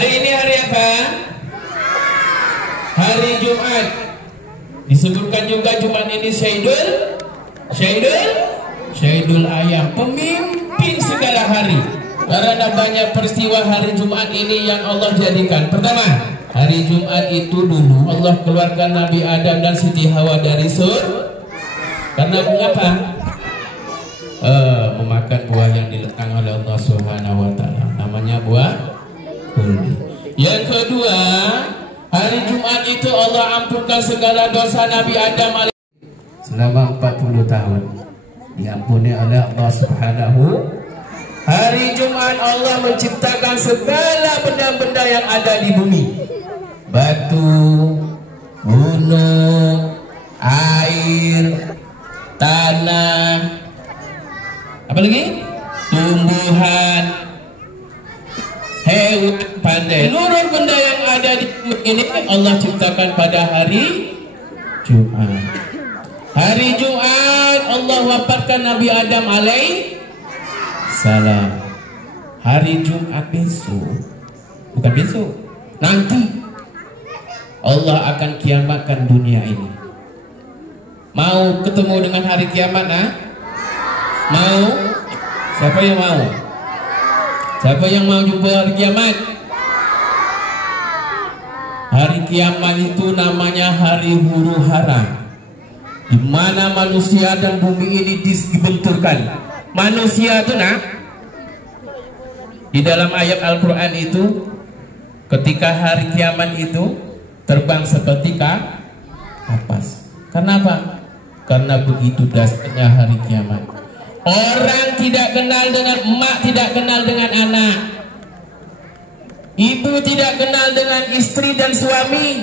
Hari ini hari apa? Hari Jumat. Disebutkan juga Jumat ini Syahidul Ayam, pemimpin segala hari. Karena banyak peristiwa hari Jumat ini yang Allah jadikan. Pertama, hari Jumat itu dulu Allah keluarkan Nabi Adam dan Siti Hawa dari surga. Karena apa? Memakan buah yang diletakkan oleh Allah Subhanahu wa taala. Namanya buah khuldi. Yang kedua, hari Jumat itu Allah ampunkan segala dosa Nabi Adam selama 40 tahun. Diampuni oleh Allah Subhanahu. Hari Jumat Allah menciptakan segala benda-benda yang ada di bumi. Batu, gunung, air, tanah, apa lagi? Tumbuhan, hewan, pandai. Seluruh benda yang ada di bumi ini Allah ciptakan pada hari Jumat. Hari Jumat Allah wafatkan Nabi Adam salam. Hari Jumat besok, bukan besok, nanti Allah akan kiamatkan dunia ini. Mau ketemu dengan hari kiamat? Mau? Siapa yang mau? Siapa yang mau jumpa hari kiamat? Hari kiamat itu namanya hari huru hara, di mana manusia dan bumi ini dibenturkan. Manusia itu di dalam ayat Al-Quran itu ketika hari kiamat itu terbang seperti kapas. Kenapa? Karena begitu dahsyatnya hari kiamat. Orang tidak kenal dengan emak, tidak kenal dengan anak. Ibu tidak kenal dengan istri dan suami.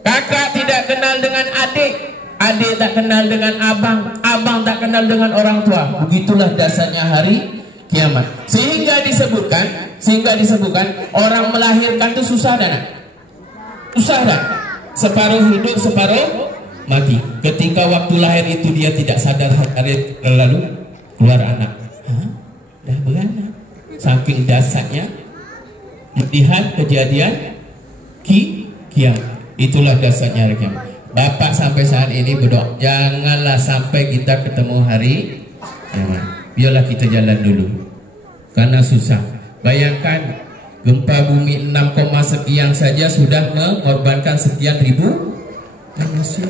Kakak tidak kenal dengan adik. Adik tak kenal dengan abang, abang tak kenal dengan orang tua. Begitulah dasarnya hari kiamat. Sehingga disebutkan orang melahirkan itu susah dan susah dan separuh hidup separuh mati. Ketika waktu lahir itu dia tidak sadar hari lalu keluar anak. Dah beranak. Saking dasarnya lihat kejadian kiamat. Itulah dasarnya hari kiamat. Bapak sampai saat ini berdoa, janganlah sampai kita ketemu hari kiamat. Biarlah kita jalan dulu, karena susah. Bayangkan gempa bumi 6, sekian saja sudah mengorbankan sekian ribu manusia.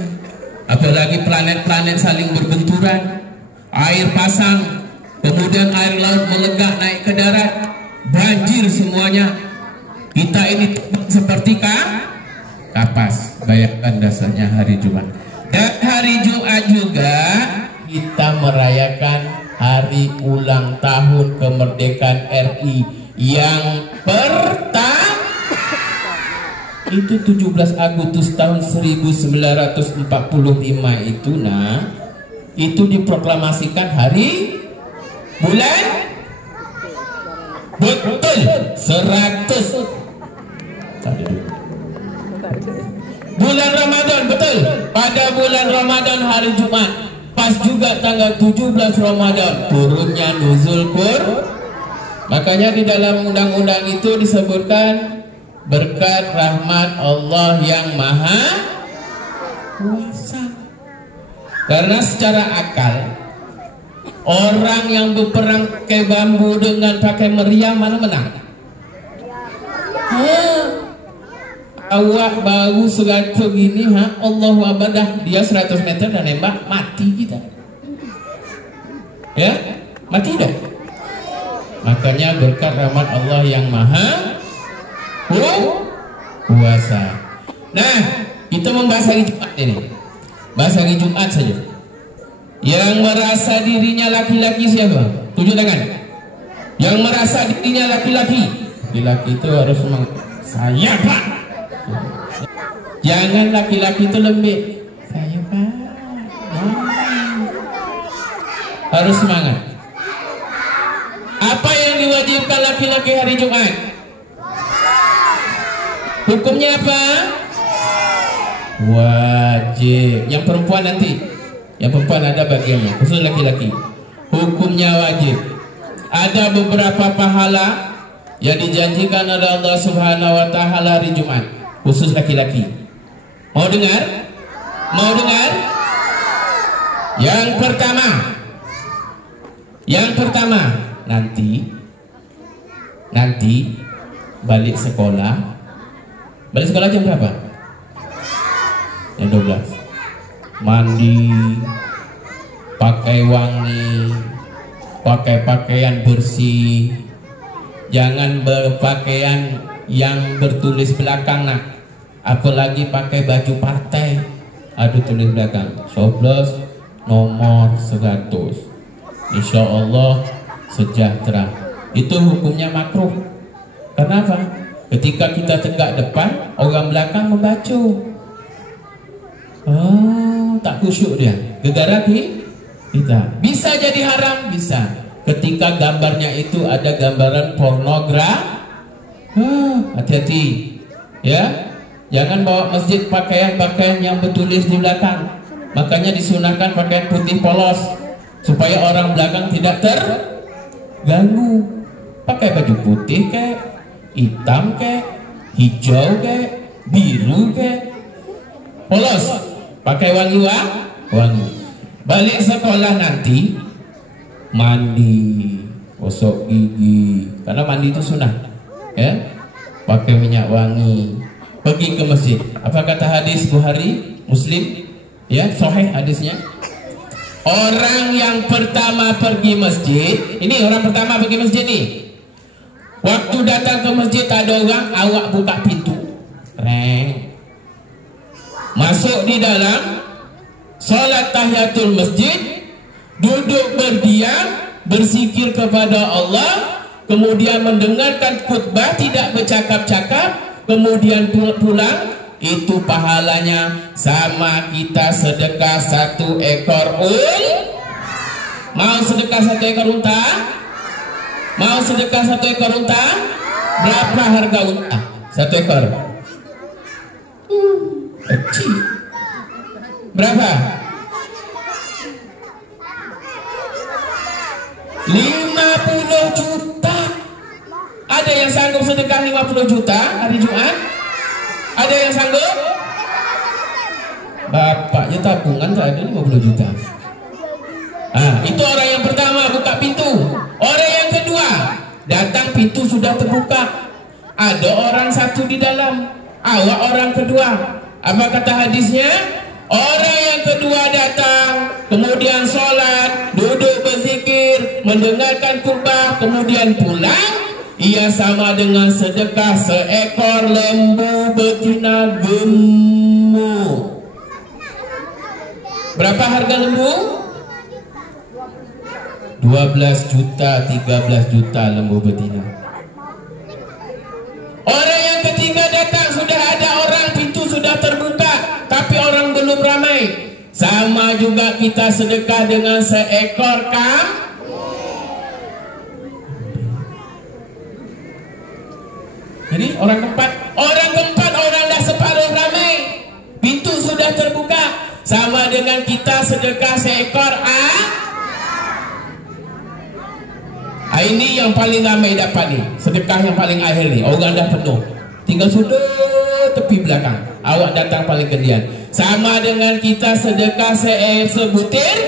Apalagi planet-planet saling berbenturan, air pasang, kemudian air laut melegak naik ke darat, banjir semuanya. Kita ini seperti kapas. Bayangkan dasarnya hari Jumat. Dan hari Jumat juga kita merayakan hari ulang tahun kemerdekaan RI yang pertama. Itu 17 Agustus tahun 1945 itu itu diproklamasikan hari bulan betul 100 bulan Ramadan, betul. Pada bulan Ramadan hari Jumat, pas juga tanggal 17 Ramadan turunnya nuzul Quran. Makanya di dalam undang-undang itu disebutkan berkat rahmat Allah yang Maha Kuasa. Karena secara akal orang yang berperang pakai bambu dengan pakai meriam mana menang? Awak baru 100 gini, Allahu abadah, dia 100 meter dan nembak, mati kita. Ya, mati dah. Makanya berkat rahmat Allah yang Maha Kuasa. Nah, kita membahas hari Jumat ini. Bahas hari Jumat saja. Yang merasa dirinya laki-laki siapa? Tunjuk tangan. Yang merasa dirinya laki-laki. Laki-laki itu harus saya Pak. Jangan laki-laki itu lembek. Saya Pak. Harus semangat. Apa yang diwajibkan laki-laki hari Jumat? Hukumnya apa? Wajib. Yang perempuan nanti. Yang perempuan ada bagiannya, khusus laki-laki. Hukumnya wajib. Ada beberapa pahala yang dijanjikan oleh Allah Subhanahu wa taala hari Jumat, khusus laki-laki. Mau dengar? Mau dengar? Yang pertama, nanti balik sekolah. Balik sekolah jam berapa? Jam 12. Mandi, pakai wangi, pakai pakaian bersih. Jangan berpakaian yang bertulis belakang, nak. Apalagi pakai baju partai, ada tulis belakang 11 nomor 100. Insya Allah sejahtera. Itu hukumnya makruh. Kenapa? Ketika kita tegak depan, orang belakang membaca. Tak khusyuk dia. Gegara kita. Bisa jadi haram, bisa. Ketika gambarnya itu ada gambaran pornografi, hati-hati, ya. Jangan bawa masjid pakaian-pakaian yang bertulis di belakang. Makanya disunahkan pakaian putih polos supaya orang belakang tidak terganggu. Pakai baju putih kayak hitam kayak hijau kayak biru kayak polos. Pakai wangi. Balik sekolah nanti mandi, gosok gigi, karena mandi itu sunnah, ya. Pakai minyak wangi, pergi ke masjid. Apa kata hadis Bukhari, Muslim? Ya, sahih hadisnya. Orang yang pertama pergi masjid, ini orang pertama pergi masjid nih. Waktu datang ke masjid ada orang, awak buka pintu, reng, masuk di dalam, salat tahiyatul masjid, duduk berdiam, berzikir kepada Allah, kemudian mendengarkan khutbah, tidak bercakap-cakap, kemudian pulang. Itu pahalanya sama kita sedekah 1 ekor unta. Mau sedekah 1 ekor unta? Mau sedekah 1 ekor unta? Berapa harga unta 1 ekor? Kecil. Berapa? 50 juta. Ada yang sanggup sedekah 50 juta hari Jumat? Ada yang sanggup? Bapaknya tabungan tak ada 50 juta. Itu orang yang pertama buka pintu. Orang yang kedua datang, pintu sudah terbuka. Ada orang satu di dalam, awak orang kedua. Apa kata hadisnya? Orang yang kedua datang, kemudian sholat, duduk berzikir, mendengarkan khutbah, kemudian pulang. Ia sama dengan sedekah 1 ekor lembu betina gemuk. Berapa harga lembu? 12 juta, 13 juta lembu betina. Orang yang ketiga datang, sudah ada orang, pintu sudah terbuka, tapi orang belum ramai. Sama juga kita sedekah dengan 1 ekor kambing. Jadi orang keempat orang dah separuh ramai, pintu sudah terbuka, sama dengan kita sedekah 1 ekor ini yang paling ramai dapat nih, sedekah yang paling akhir nih, orang dah penuh, tinggal sudah tepi belakang, awak datang paling gedean, sama dengan kita sedekah sebutir.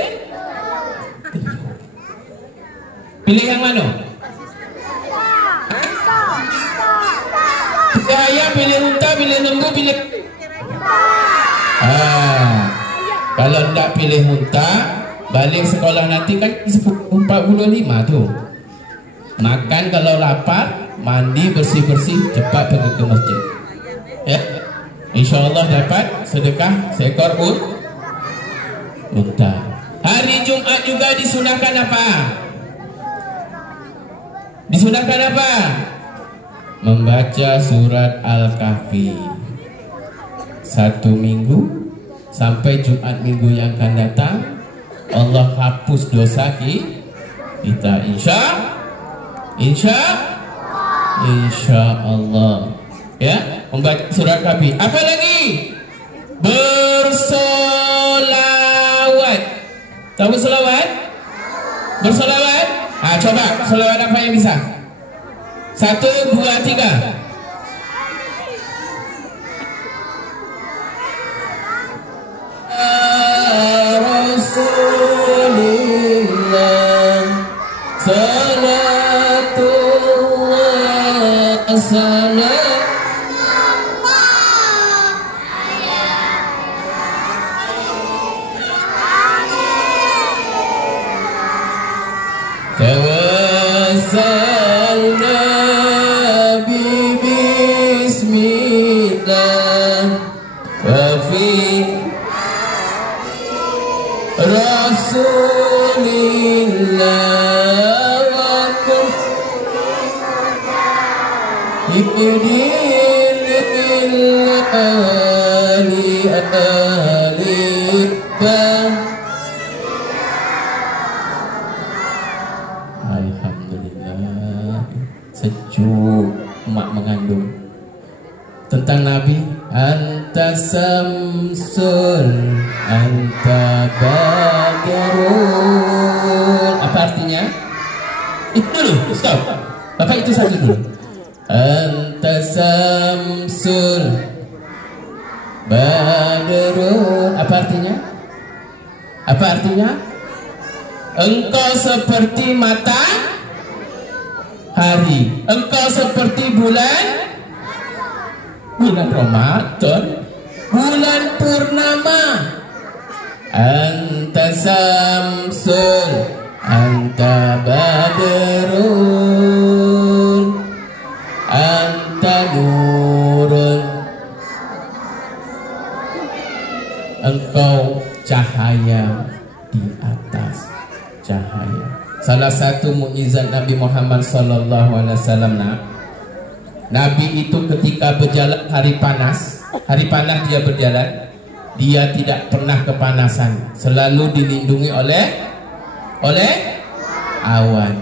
Pilih yang mana? Ayah pilih unta, pilih lembu, pilih. Kalau tidak pilih unta, balik sekolah nanti kan 45 tuh. Makan kalau lapar, mandi bersih-bersih, cepat pergi ke masjid. Ya, insya Allah dapat sedekah 1 ekor unta. Hari Jumat juga disunahkan apa? Disunahkan apa? Membaca surat Al-Kahfi 1 minggu sampai Jumat minggu yang akan datang. Allah hapus dosa kita, insya Allah, ya. Membaca surat Kahfi. Apa lagi? Bersolawat. Tahu bersolawat? Bersolawat? Coba solawat apa yang bisa? 1, 2, 3. Rasulillah salatullah salam tawassalna bismillah wa fi Rasulillah wa alhamdulillah, sejuk emak mengandung. Tentang Nabi, anta samsul anta badrun. Apa artinya? Itu dulu, stop. Bapak itu satu dulu. Anta samsul badrun. Apa artinya? Apa artinya? Engkau seperti matahari, engkau seperti bulan Ramadan, bulan purnama. Anta samsul anta badrun anta nurun. Engkau cahaya di atas cahaya. Salah satu mukjizat Nabi Muhammad SAW, Nabi itu ketika berjalan hari panas dia berjalan, dia tidak pernah kepanasan, selalu dilindungi oleh awan.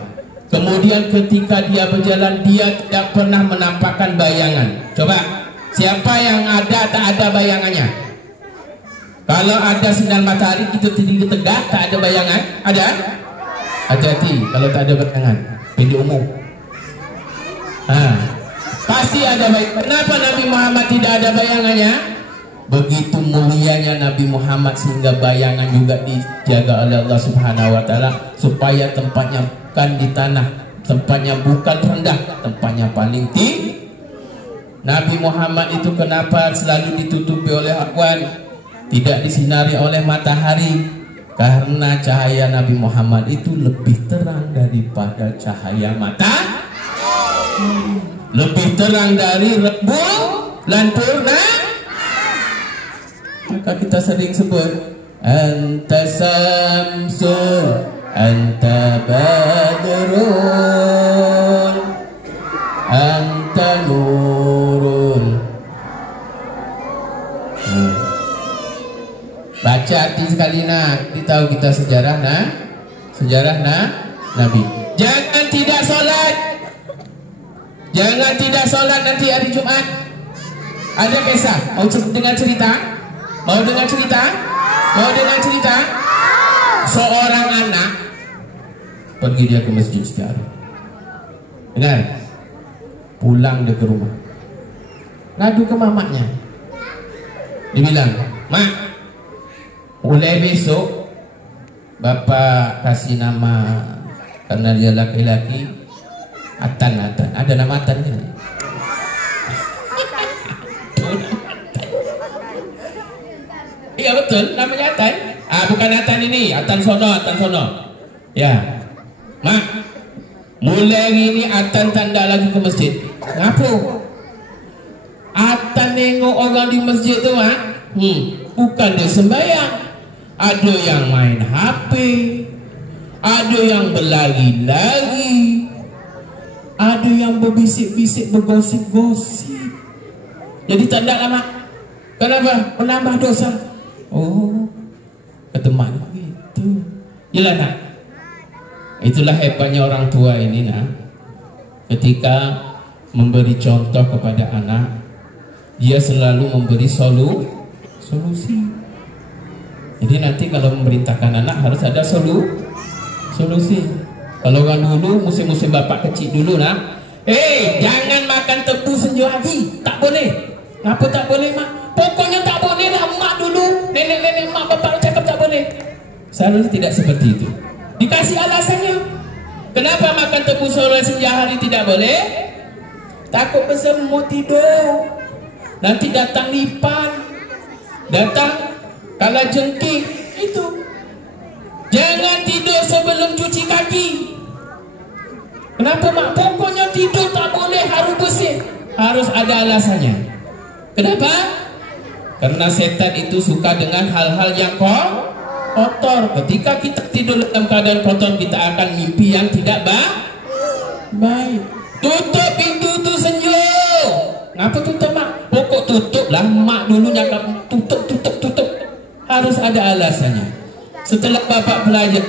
Kemudian ketika dia berjalan, dia tidak pernah menampakkan bayangan. Coba, siapa yang ada tak ada bayangannya? Kalau ada sinar matahari kita tinggi tegak, tak ada bayangan, ada? Hati-hati kalau tak ada bayangan, pendek umum. Pasti ada bayangan. Kenapa Nabi Muhammad tidak ada bayangannya? Begitu mulianya Nabi Muhammad sehingga bayangan juga dijaga oleh Allah Subhanahu wa taala supaya tempatnya bukan di tanah, tempatnya bukan rendah, tempatnya paling tinggi. Nabi Muhammad itu kenapa selalu ditutupi oleh awan, tidak disinari oleh matahari? Karena cahaya Nabi Muhammad itu lebih terang daripada cahaya matahari, lebih terang dari rembulan purnama. Maka kita sering sebut anta samsul anta badrun anta nurun. Baca arti sekali nak, kita tahu kita sejarah Nabi. Jangan tidak sholat, jangan tidak sholat nanti hari Jumat. Ada kisah, mau dengar cerita? Mau dengar cerita? Mau dengar cerita? Seorang anak pergi dia ke masjid setiap hari. Dengar, pulang dia ke rumah, ngadu ke mamaknya. Dibilang, mak, mulai besok bapak kasih nama, karena dia laki-laki, Atan. Ada nama Atan kan? Iya betul, namanya Atan. Bukan Atan ini, Atan sono. Ya, mak, mulai ini Atan tanda lagi ke masjid. Ngapu? Atan nengok orang di masjid tu, mak. Bukan dia sembahyang. Ada yang main HP, ada yang berlari-lari, ada yang berbisik-bisik, bergosip-gosip. Jadi tanda lama. Kenapa? Menambah dosa. Oh, kata mak begitu. Yalah nak, itulah hebatnya orang tua ini nak. Ketika memberi contoh kepada anak, dia selalu memberi solusi. Jadi nanti kalau memerintahkan anak harus ada solusi. Kalau orang dulu musim-musim bapak kecil dulu nak, Jangan makan tebu senja hari. Tak boleh. Kenapa tak boleh, mak? Pokoknya tak boleh lah. Mak dulu, nenek-nenek mak bapak cakap tak boleh. Seharusnya tidak seperti itu. Dikasih alasannya. Kenapa makan tebu sore senja hari tidak boleh? Takut bersemut tidur. Nanti datang lipan. Datang kala jengking. Itu. Jangan tidur sebelum cuci kaki. Kenapa, mak? Pokoknya tidur tak boleh, harus bersih. Harus ada alasannya. Kenapa? Karena setan itu suka dengan hal-hal yang kotor. Ketika kita tidur dalam keadaan kotor, kita akan mimpi yang tidak baik. Tutup pintu tu senja. Ngapa tutup, mak? Pokok tutup lah. Mak dulu nyakap tutup. Harus ada alasannya. Setelah bapak belajar,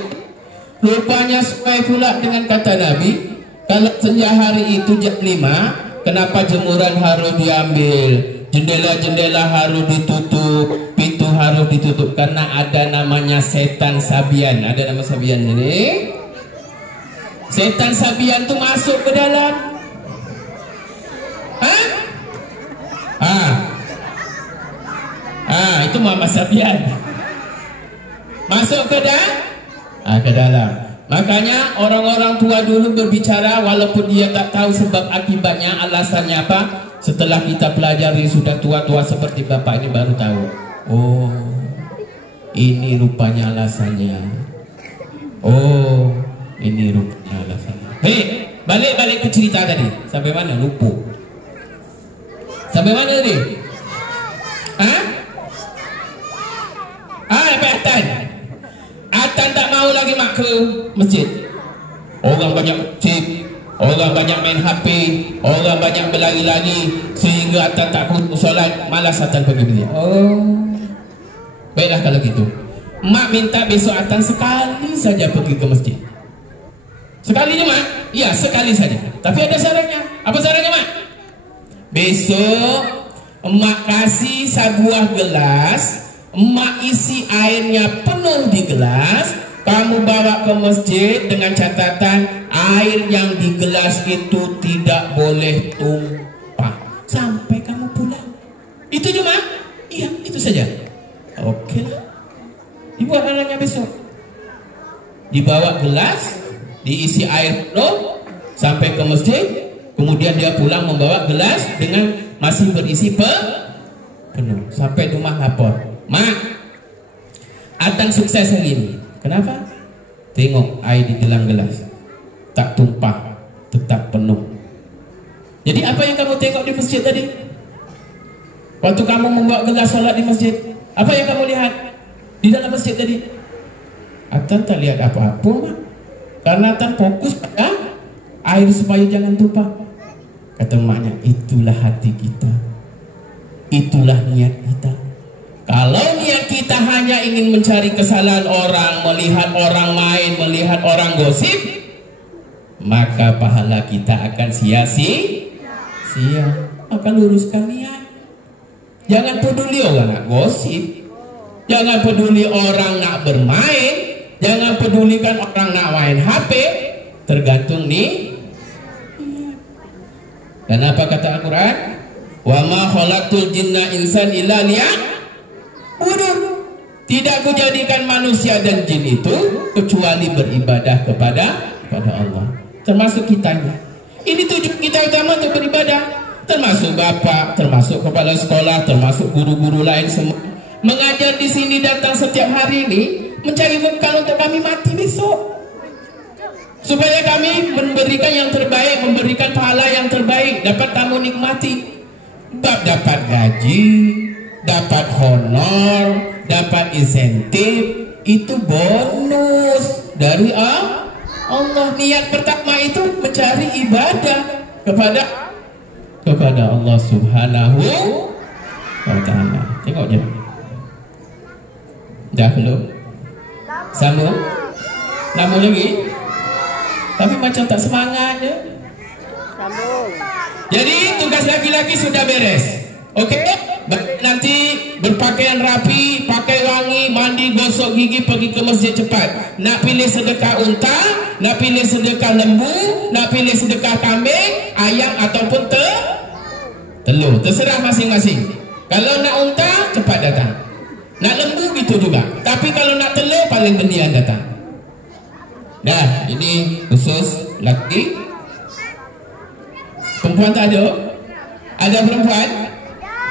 rupanya sesuai pula dengan kata Nabi. Kalau senja hari itu jam 5, kenapa jemuran harus diambil? Jendela-jendela harus ditutup, pintu harus ditutup, karena ada namanya setan sabian. Ada nama sabian ini. Setan sabian tu masuk ke dalam. Itu mama sabian. Masuk ke dalam. Makanya orang-orang tua dulu berbicara, walaupun dia tak tahu sebab akibatnya, alasannya apa. Setelah kita pelajari sudah tua-tua seperti bapak ini baru tahu. Oh, ini rupanya alasannya. Oh, ini rupanya alasannya. Balik ke cerita tadi. Sampai mana? Lupa. Sampai mana tadi? Atan tak mau lagi mak ke masjid. Orang banyak cip, orang banyak main HP, orang banyak berlari-lari, sehingga Atan tak kudu solat, malas Atan pergi masjid. Oh, baiklah kalau gitu. Mak minta besok Atan sekali saja pergi ke masjid. Sekali je, mak? Ya, sekali saja. Tapi ada syaratnya. Apa syaratnya, mak? Besok emak kasih sebuah gelas, emak isi airnya penuh di gelas, kamu bawa ke masjid dengan catatan air yang di gelas itu tidak boleh tumpah sampai kamu pulang. Itu cuma? Iya, itu saja. Oke lah. Dibuat anaknya besok. Dibawa gelas, diisi air penuh sampai ke masjid, kemudian dia pulang membawa gelas dengan masih berisi penuh sampai rumah lapor. Mak, Atan sukses hari ini. Kenapa? Tengok air di dalam gelas tak tumpah, tetap penuh. Jadi apa yang kamu tengok di masjid tadi? Waktu kamu membawa gelas solat di masjid, apa yang kamu lihat di dalam masjid tadi? Atan tak lihat apa-apa, mak. Karena Atan fokus pada air supaya jangan tumpah. Kata maknya, itulah hati kita, itulah niat kita. Kalau niat kita hanya ingin mencari kesalahan orang, melihat orang main, melihat orang gosip, maka pahala kita akan sia-sia. Maka luruskan niat. Jangan peduli orang nak gosip, jangan peduli orang nak bermain, jangan pedulikan orang nak main HP. Tergantung nih. Dan apa kata Al-Quran? Wa ma khalaqtul jinna insan illa liya'budun. Tidak kujadikan manusia dan jin itu kecuali beribadah kepada Allah. Termasuk kitanya. Ini tujuan kita utama untuk beribadah. Termasuk bapak, termasuk kepala sekolah, termasuk guru-guru lain semua. Mengajar di sini datang setiap hari ini mencari bekal untuk kami mati besok. Supaya kami memberikan yang terbaik, memberikan pahala yang terbaik, dapat kamu nikmati. Dapat gaji, dapat honor, dapat insentif, itu bonus dari Allah. Niat pertama itu mencari ibadah kepada Allah Subhanahu wa ta'ala. Tengok je. Dah belum? Sambung? Lama lagi? Tapi macam tak semangat je. Jadi tugas laki-laki sudah beres. Oke? Nanti berpakaian rapi, pakai wangi, mandi, gosok gigi, pergi ke masjid cepat. Nak pilih sedekah unta, nak pilih sedekah lembu, nak pilih sedekah kambing, ayam ataupun telur, terserah masing-masing. Kalau nak unta cepat datang, nak lembu gitu juga. Tapi kalau nak telur paling genian datang. Nah, ini khusus laki. Perempuan tak ada? Ada perempuan?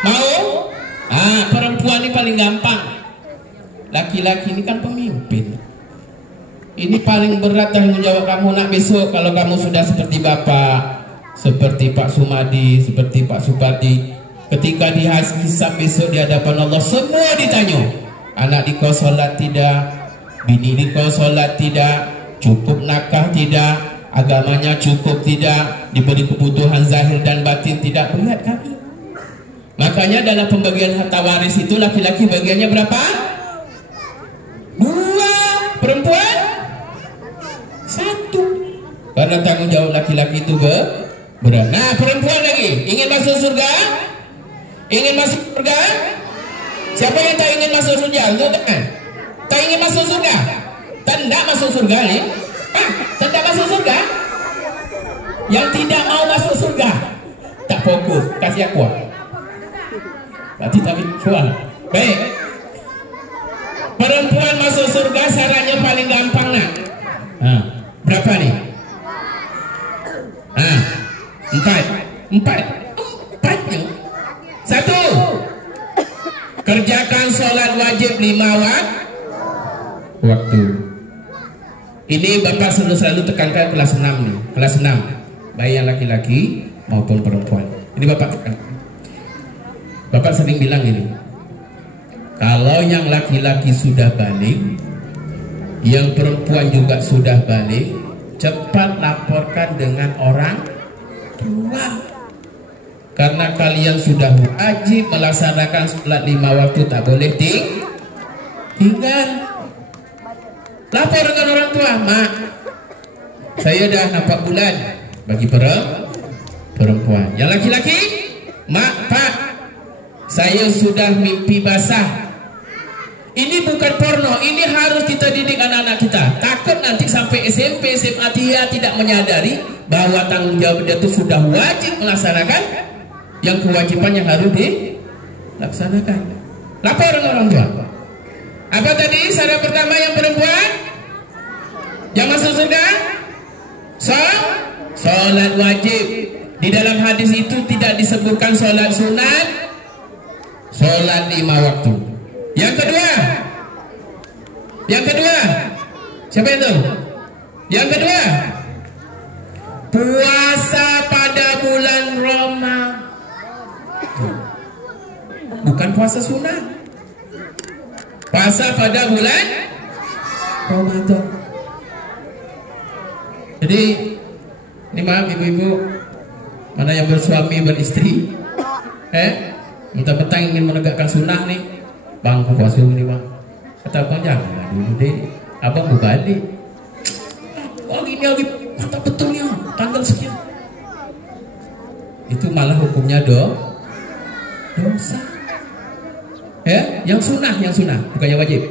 Mau? Perempuan ini paling gampang. Laki-laki ini kan pemimpin. Ini paling berat tanggung jawab kamu nak besok. Kalau kamu sudah seperti bapak, seperti Pak Sumadi, seperti Pak Supati, ketika dihisab besok di hadapan Allah, semua ditanya. Anak dikau solat tidak, bini dikau solat tidak, cukup nakah tidak, agamanya cukup tidak, diberi kebutuhan zahir dan batin tidak. Berat kami. Makanya dalam pembagian harta waris itu laki-laki bagiannya berapa? 2, perempuan 1. Karena tanggung jawab laki-laki itu berat. Nah, perempuan lagi ingin masuk surga? Ingin masuk surga? Siapa yang tak ingin masuk surga? Tak ingin masuk surga? Tak masuk surga nih? Tak masuk surga? Yang tidak mau masuk surga tak fokus, kasih aku. Berarti tapi soal. Baik. Perempuan masuk surga syaratnya paling gampang nak. Berapa nih? 4 nih. 1. Kerjakan sholat wajib 5 waktu. Ini Bapak selalu tekankan kelas 6 nih. Kelas 6, baik yang laki-laki maupun perempuan. Ini Bapak tekankan. Bapak sering bilang ini, kalau yang laki-laki sudah balik, yang perempuan juga sudah balik, cepat laporkan dengan orang tua. Karena kalian sudah wajib melaksanakan sholat 5 waktu, tak boleh tinggal. Lapor dengan orang tua, mak, saya dah 4 bulan. Bagi perempuan. Yang laki-laki, mak, pak, saya sudah mimpi basah. Ini bukan porno, ini harus kita didik anak-anak kita. Takut nanti sampai SMP, SMA dia tidak menyadari bahwa tanggung jawab dia itu sudah wajib melaksanakan yang kewajiban yang harus dilaksanakan. Lapor dengan orang tua. Apa tadi syarat pertama yang perempuan yang masuk surga? Sholat wajib. Di dalam hadis itu tidak disebutkan sholat sunat, sholat 5 waktu. Yang kedua, siapa itu? Yang kedua, puasa pada bulan Ramadan. Bukan puasa sunat, puasa pada bulan Ramadan. Jadi, ini maaf ibu-ibu, mana yang bersuami beristri, mentang-mentang ingin menegakkan sunnah nih, bang puasa ini bang, kata abang jangan dulu deh, abang mau balik. Oh ini lagi mata betulnya tanggal sekian, itu malah hukumnya dosa. Yang sunnah, bukan yang wajib.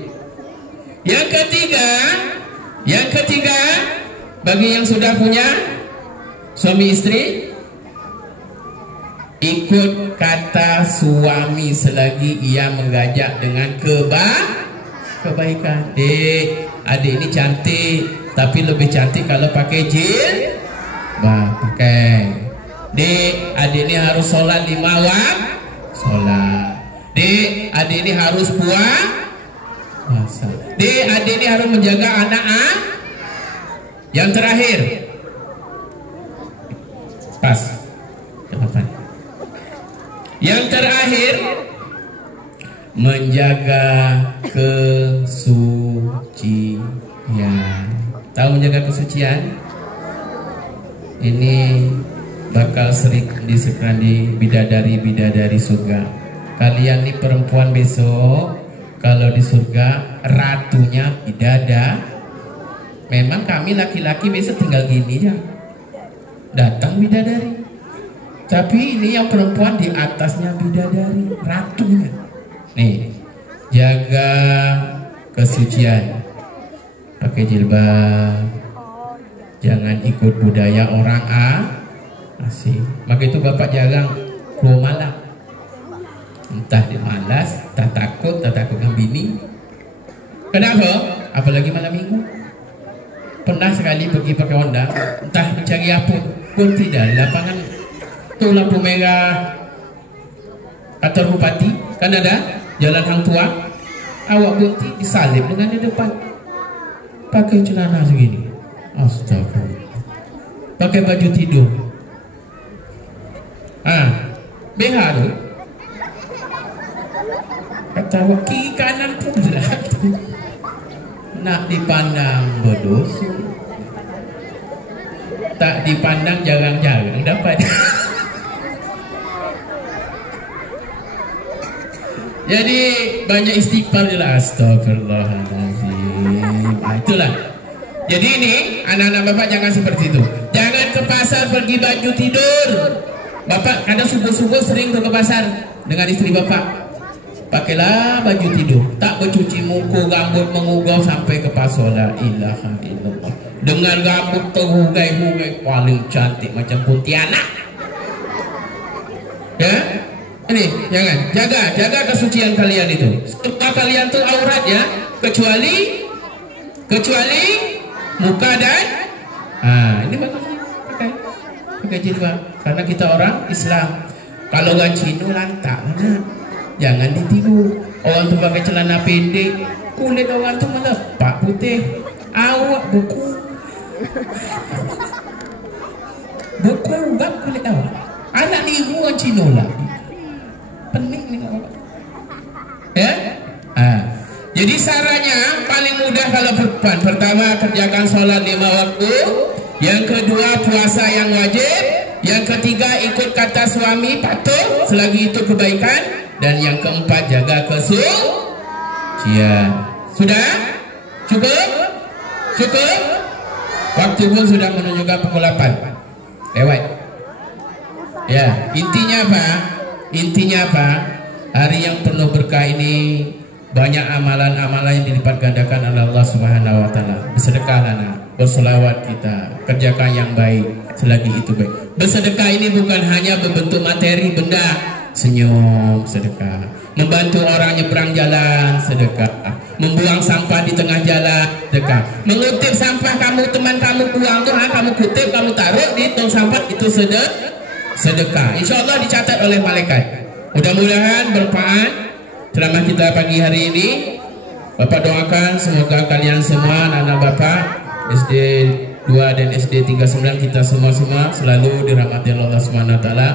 Yang ketiga, bagi yang sudah punya suami istri, ikut kata suami selagi ia mengajak dengan kebaikan. Adik ini cantik, tapi lebih cantik kalau pakai pakai. Adik ini harus sholat 5 waktu, sholat. Adik ini harus puasa. Adik ini harus menjaga anak. Yang terakhir, pas. Yang terakhir, menjaga kesucian. Tahu menjaga kesucian? Ini bakal sering disekani bidadari-bidadari surga. Kalian nih perempuan besok kalau di surga ratunya bidadari. Memang kami laki-laki besok tinggal gini ya, datang bidadari. Tapi ini yang perempuan di atasnya bidadari, ratunya. Nih, jaga kesucian, pakai jilbab, jangan ikut budaya orang Asik. Maka itu bapak jarang keluar malam. Entah dia malas, tak takut dengan bini. Kenapa? Apalagi malam minggu. Pernah sekali pergi pakai Honda, entah mencari apa pun tidak. Lapangan tu lampu merah kantor bupati, kan ada jalan hang tua. Awak berhenti disalib dengan di depan. Pakai celana segini. Astagfirullah. Pakai baju tidur. BH tu. Kata kiri kanan pun lah. Nak dipandang berdosa, tak dipandang jarang-jarang dapat. Jadi banyak istighfar je lah. Astagfirullahaladzim. Itulah. Jadi ini anak-anak bapak jangan seperti itu. Jangan ke pasar pergi baju tidur. Bapak kadang subuh-subuh sering ke pasar dengan istri bapak. Pakailah baju tidur, tak bercuci muka, rambut mengugau sampai ke pasar. La ilaha illallah. Dengan rambut terhugai-hugai paling cantik macam Pontianak. Ya? Ini jangan jaga kesucian kalian itu. Sebab kalian tu aurat ya, kecuali muka dan ini bagus pakai jilbab karena kita orang Islam. Kalau orang Cina lantak mana? Jangan ditiru. Orang tu pakai celana pendek, kulit orang tu melepak putih, awak beku gap kulit awak. Anak niru orang Cina lah. Pening ni awak. Ya? Jadi sarannya paling mudah kalau perempuan. Pertama, kerjakan solat 5 waktu. Yang kedua, puasa yang wajib. Yang ketiga, ikut kata suami, patuh selagi itu kebaikan. Dan yang keempat, jaga kesucian. Sudah? Cukup? Waktu pun sudah menunjukkan pukul 8 lewat. Ya, intinya apa? Hari yang penuh berkah ini banyak amalan-amalan yang dilipat gandakan oleh Allah Subhanahu wa taala. Bersedekahlah nak, bersolawat kita, kerjakan yang baik selagi itu baik. Bersedekah ini bukan hanya berbentuk materi benda. Senyum, sedekah. Membantu orang nyebrang jalan, sedekah. Membuang sampah di tengah jalan, sedekah. Mengutip sampah teman kamu buang tu, kamu kutip, kamu taruh di tong sampah, itu sedekah. Insya Allah dicatat oleh malaikat. Mudah-mudahan bermanfaat ceramah kita pagi hari ini. Bapak doakan semoga kalian semua anak-anak bapak SD 2 dan SD 39 kita semua selalu dirahmati Allah Subhanahu wa taala,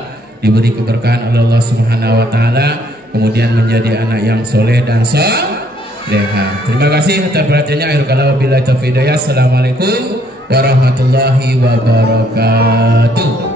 diberi keberkahan oleh Allah Subhanahu wa taala, kemudian menjadi anak yang soleh dan soleha. Terima kasih atas perhatiannya. Akhirul kalam wabillahi taufiq hidayah. Assalamualaikum warahmatullahi wabarakatuh.